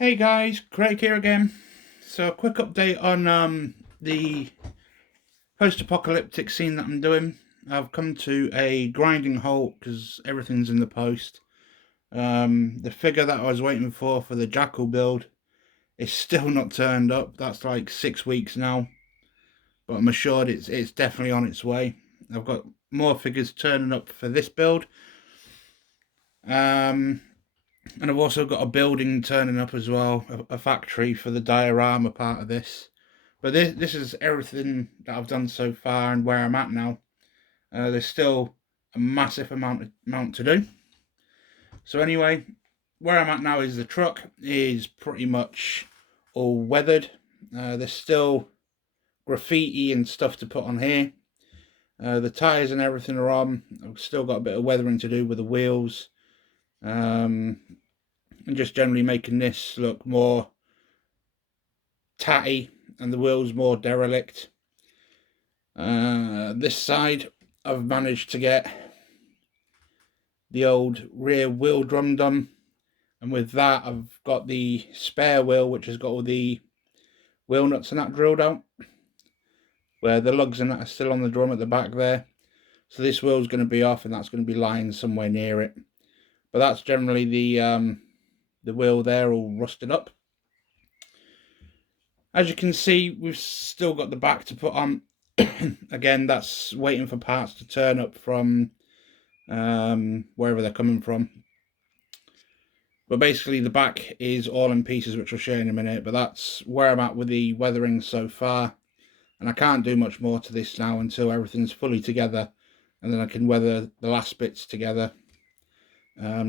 Hey guys, Craig here again. So a quick update on the post-apocalyptic scene that I'm doing. I've come to a grinding halt because everything's in the post. The figure that I was waiting for the Jackal build is still not turned up. That's like 6 weeks now, but I'm assured it's definitely on its way. I've got more figures turning up for this build. And I've also got a building turning up as well, a factory for the Diorama part of this. But this is everything that I've done so far and where I'm at now. There's still a massive amount to do. So anyway, where I'm at now is the truck is pretty much all weathered. There's still graffiti and stuff to put on here. The tyres and everything are on. I've still got a bit of weathering to do with the wheels. And just generally making this look more tatty and the wheels more derelict. This side I've managed to get the old rear wheel drum done, and with that I've got the spare wheel which has got all the wheel nuts and that drilled out, where the lugs and that are still on the drum at the back there. So this wheel's going to be off and that's going to be lying somewhere near it. But that's generally the wheel there, all rusted up. As you can see, we've still got the back to put on. Again, that's waiting for parts to turn up from wherever they're coming from. But basically the back is all in pieces, which I'll show you in a minute. But that's where I'm at with the weathering so far. And I can't do much more to this now until everything's fully together. And then I can weather the last bits together.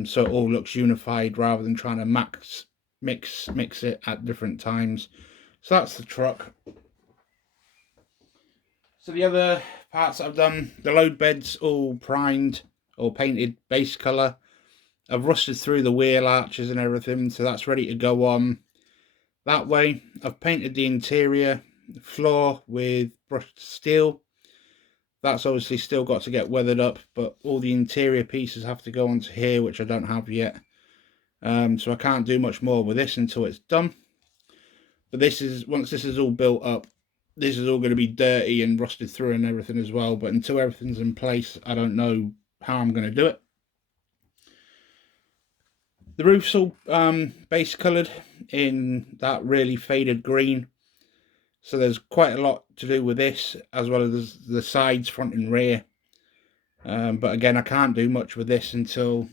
So it all looks unified rather than trying to mix it at different times. So that's the truck. So the other parts I've done, the load bed's all primed or painted base colour. I've rusted through the wheel arches and everything, so that's ready to go on that way. I've painted the interior floor with brushed steel. That's obviously still got to get weathered up, but all the interior pieces have to go onto here, which I don't have yet. So I can't do much more with this until it's done. But once this is all built up, this is all going to be dirty and rusted through and everything as well. But until everything's in place, I don't know how I'm going to do it. The roof's all base coloured in that really faded green. So there's quite a lot to do with this, as well as the sides, front and rear. But again, I can't do much with this until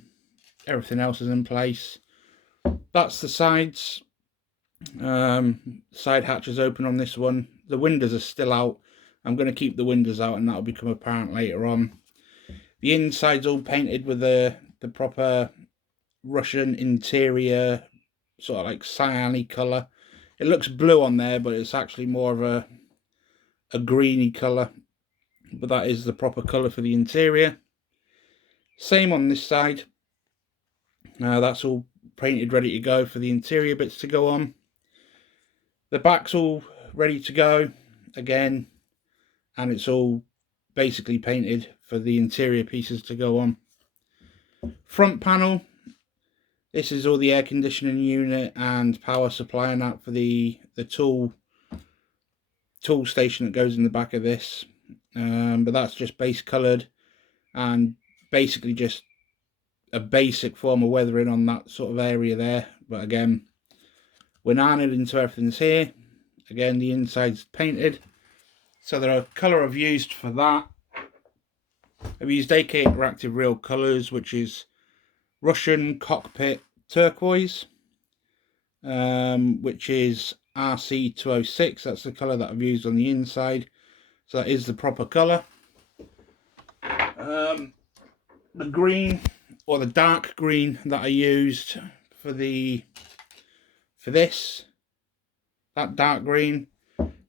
everything else is in place. That's the sides. Side hatches open on this one. The windows are still out. I'm going to keep the windows out and that'll become apparent later on. The inside's all painted with the proper Russian interior, sort of like cyany colour. It looks blue on there, but it's actually more of a greeny colour. But that is the proper colour for the interior. Same on this side. That's all painted, ready to go for the interior bits to go on. The back's all ready to go again, and it's all basically painted for the interior pieces to go on. Front panel, this is all the air conditioning unit and power supply and that for the tool station that goes in the back of this. But that's just base coloured and basically just a basic form of weathering on that sort of area there. But again, we're narrowed into everything's here. Again, the inside's painted. So the colour I've used for that, I've used AK Interactive Real Colours, which is Russian Cockpit Turquoise, which is RC206. That's the colour that I've used on the inside. So that is the proper colour. The green, or the dark green that I used for this, that dark green,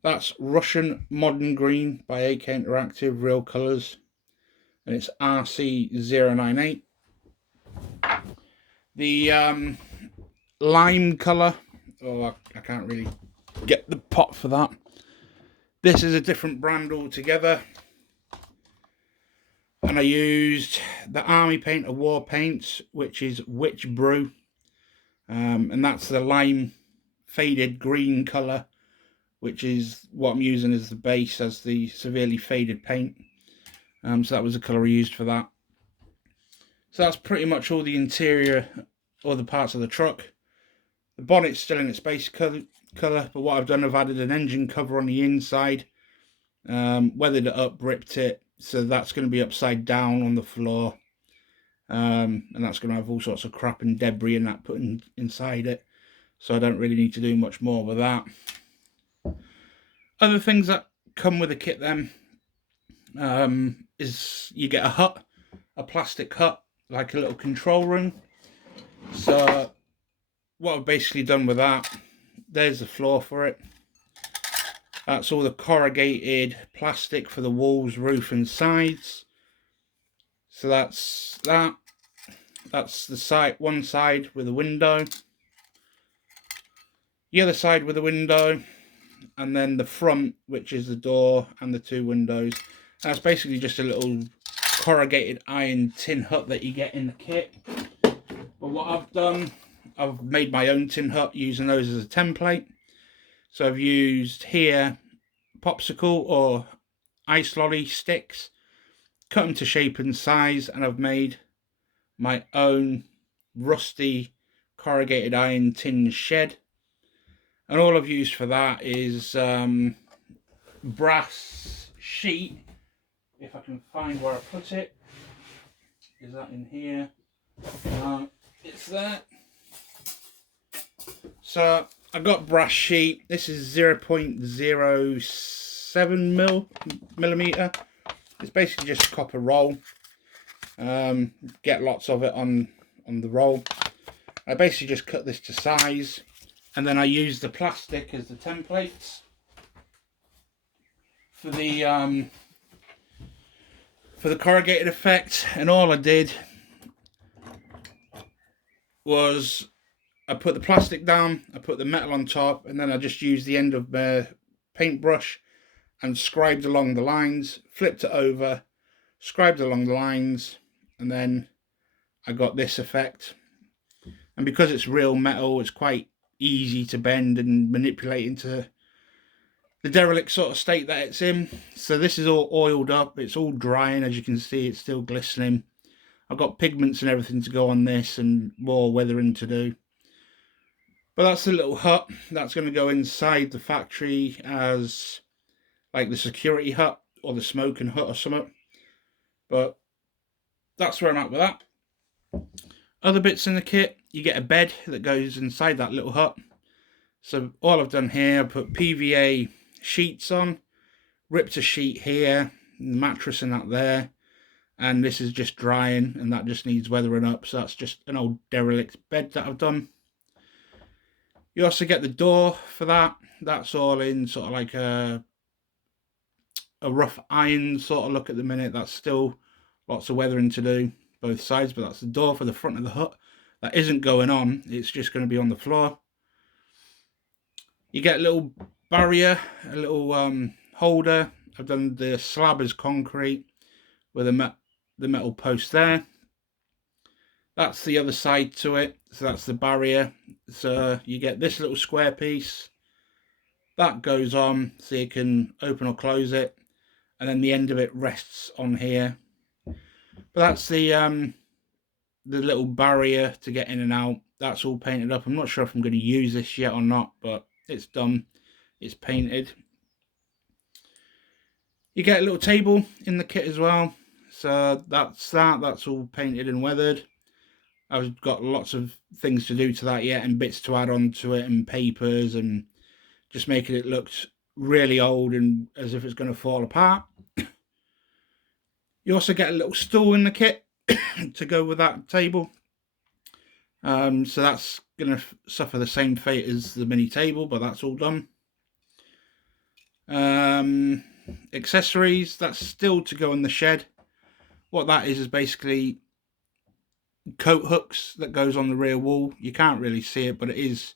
that's Russian Modern Green by AK Interactive Real Colours, and it's RC098. The lime colour, I can't really get the pot for that. This is a different brand altogether, and I used the Army Painter War Paints, which is Witch Brew, and that's the lime faded green colour, which is what I'm using as the base, as the severely faded paint. So that was the colour I used for that. So that's pretty much all the interior, or the parts of the truck. The bonnet's still in its base colour, but what I've done, I've added an engine cover on the inside, weathered it up, ripped it, so that's going to be upside down on the floor, and that's going to have all sorts of crap and debris and that put inside it, so I don't really need to do much more with that. Other things that come with the kit then, is you get a hut, a plastic hut, like a little control room. So what I've basically done with that, there's the floor for it. That's all the corrugated plastic for the walls, roof and sides. So that's that. That's the side, one side with a window, the other side with a window, and then the front, which is the door and the two windows. That's basically just a little corrugated iron tin hut that you get in the kit. But what I've done, I've made my own tin hut using those as a template. So I've used here popsicle or ice lolly sticks, cut them to shape and size, and I've made my own rusty corrugated iron tin shed. And all I've used for that is brass sheet, if I can find where I put it. Is that in here? It's there. So I got brass sheet. This is 0.07 millimeter. It's basically just a copper roll. Get lots of it on the roll. I basically just cut this to size, and then I use the plastic as the templates for the corrugated effect. And all I did was I put the plastic down, I put the metal on top, and then I just used the end of my paintbrush and scribed along the lines, flipped it over, scribed along the lines, and then I got this effect. And because it's real metal, it's quite easy to bend and manipulate into the derelict sort of state that it's in. So this is all oiled up, it's all drying, as you can see, it's still glistening. I've got pigments and everything to go on this and more weathering to do. But that's the little hut that's going to go inside the factory as like the security hut or the smoking hut or something. But that's where I'm at with that. Other bits in the kit, you get a bed that goes inside that little hut. So all I've done here, I put PVA sheets on, ripped a sheet here, the mattress and that there, and this is just drying and that just needs weathering up. So that's just an old derelict bed that I've done. You also get the door for that. That's all in sort of like a rough iron sort of look at the minute. That's still lots of weathering to do, both sides, but that's the door for the front of the hut. That isn't going on, it's just going to be on the floor. You get a little barrier, a little holder. I've done the slab as concrete with the metal post there. That's the other side to it, so that's the barrier. So you get this little square piece that goes on so you can open or close it, and then the end of it rests on here. But that's the little barrier to get in and out. That's all painted up. I'm not sure if I'm going to use this yet or not, but it's done, it's painted. You get a little table in the kit as well, so that's all painted and weathered. I've got lots of things to do to that yet, and bits to add on to it, and papers, and just making it look really old and as if it's going to fall apart. You also get a little stool in the kit to go with that table. So that's going to suffer the same fate as the mini table, but that's all done. Accessories, that's still to go in the shed. What that is basically coat hooks that goes on the rear wall. You can't really see it, but it is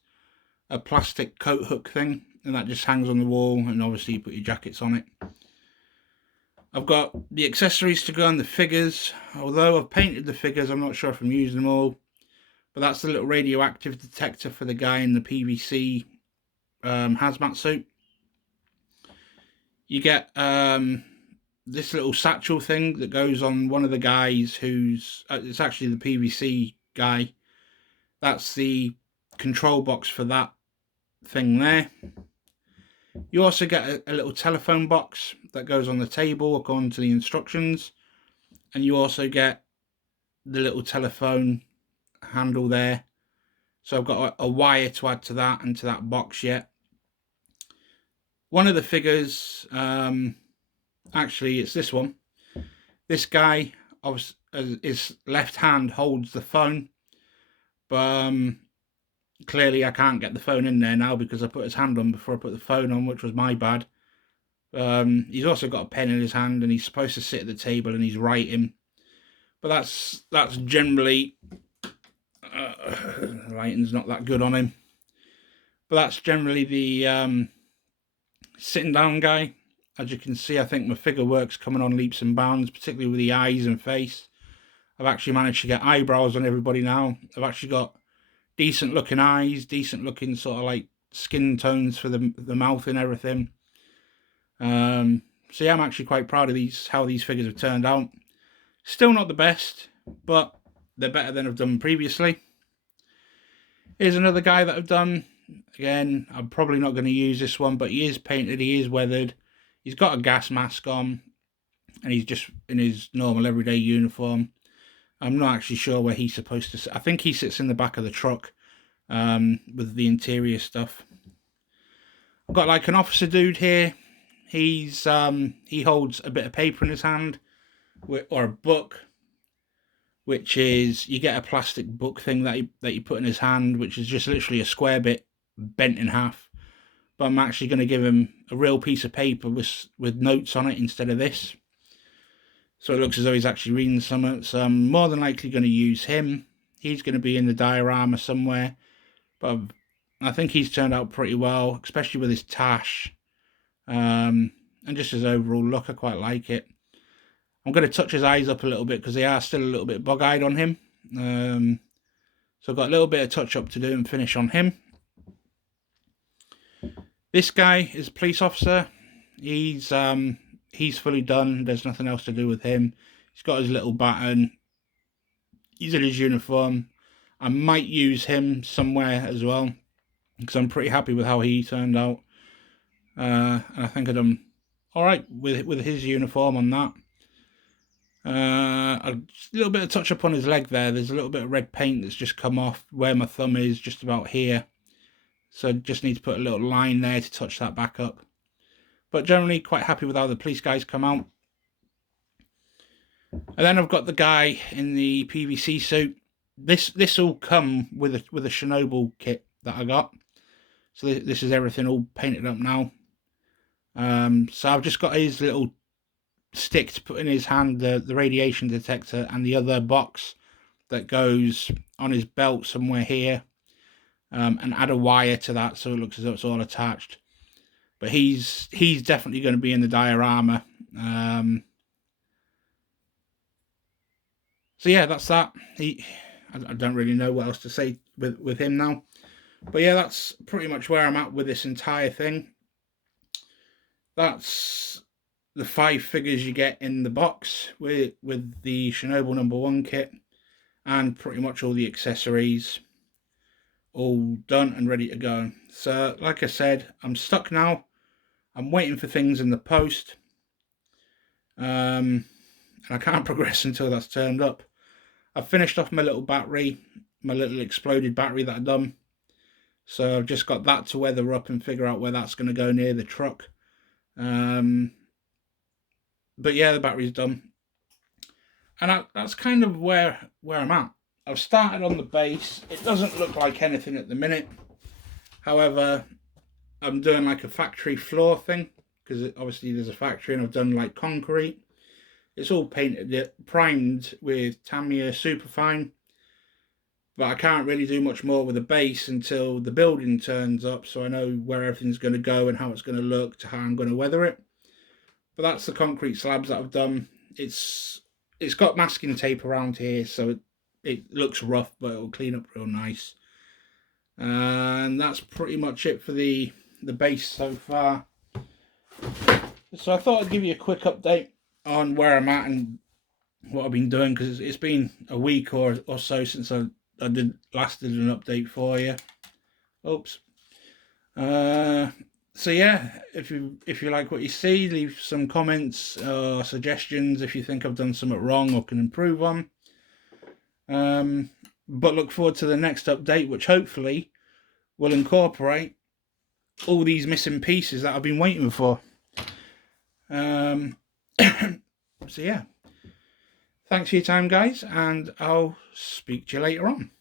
a plastic coat hook thing, and that just hangs on the wall, and obviously you put your jackets on it. I've got the accessories to go on the figures. Although I've painted the figures, I'm not sure if I'm using them all. But that's the little radioactive detector for the guy in the PVC hazmat suit. You get this little satchel thing that goes on one of the guys who's... it's actually the PVC guy. That's the control box for that thing there. You also get a little telephone box that goes on the table according to the instructions. And you also get the little telephone handle there. So I've got a wire to add to that and to that box yet. One of the figures, actually it's this one. This guy, his left hand holds the phone. But clearly I can't get the phone in there now because I put his hand on before I put the phone on, which was my bad. He's also got a pen in his hand and he's supposed to sit at the table and he's writing. But that's generally... the lighting's not that good on him. But that's generally the sitting down guy. As you can see, I think my figure work's coming on leaps and bounds, particularly with the eyes and face. I've actually managed to get eyebrows on everybody now. I've actually got decent looking eyes, decent looking sort of like skin tones for the mouth and everything. So yeah, I'm actually quite proud of how these figures have turned out. Still not the best, but they're better than I've done previously. Here's another guy that I've done. Again, I'm probably not going to use this one, but he is painted, he is weathered. He's got a gas mask on, and he's just in his normal everyday uniform. I'm not actually sure where he's supposed to sit. I think he sits in the back of the truck with the interior stuff. I've got like an officer dude here. He holds a bit of paper in his hand, or a book, which is, you get a plastic book thing that you put in his hand, which is just literally a square bit bent in half. But I'm actually going to give him a real piece of paper with notes on it instead of this. So it looks as though he's actually reading something. So I'm more than likely going to use him. He's going to be in the diorama somewhere. But I think he's turned out pretty well, especially with his tash. And just his overall look, I quite like it. I'm going to touch his eyes up a little bit because they are still a little bit bug-eyed on him. So I've got a little bit of touch-up to do and finish on him. This guy is a police officer. He's fully done. There's nothing else to do with him. He's got his little baton. He's in his uniform. I might use him somewhere as well because I'm pretty happy with how he turned out. And I think I've done all right with his uniform on that. A little bit of touch up on his leg there. There's a little bit of red paint that's just come off where my thumb is, just about here. So just need to put a little line there to touch that back up. But generally quite happy with how the police guys come out. And then I've got the guy in the PVC suit. This will come with a Chernobyl kit that I got. So this is everything all painted up now. So I've just got his little stick to put in his hand, the radiation detector, and the other box that goes on his belt somewhere here. And add a wire to that so it looks as though it's all attached. But he's definitely going to be in the diorama. So yeah, that's that. I don't really know what else to say with him now. But yeah, that's pretty much where I'm at with this entire thing. That's the 5 figures you get in the box with the Chernobyl #1 kit, and pretty much all the accessories all done and ready to go. So like I said, I'm stuck now. I'm waiting for things in the post, and I can't progress until that's turned up. I've finished off my little battery, my little exploded battery that I've done. So I've just got that to weather up and figure out where that's going to go near the truck. But yeah, the battery's done, and that's kind of where I'm at. I've started on the base. It doesn't look like anything at the minute. However, I'm doing like a factory floor thing because obviously there's a factory, and I've done like concrete. It's all painted, primed with Tamiya Superfine. But I can't really do much more with the base until the building turns up, so I know where everything's going to go and how it's going to look, to how I'm going to weather it. But that's the concrete slabs that I've done. It's got masking tape around here, so it looks rough, but it'll clean up real nice. And that's pretty much it for the the base so far. So I thought I'd give you a quick update on where I'm at and what I've been doing, because it's been a week or so since I last did an update for you. Oops. So yeah, if you like what you see, leave some comments or suggestions if you think I've done something wrong or can improve on. But look forward to the next update, which hopefully will incorporate all these missing pieces that I've been waiting for. So yeah, thanks for your time, guys, and I'll speak to you later on.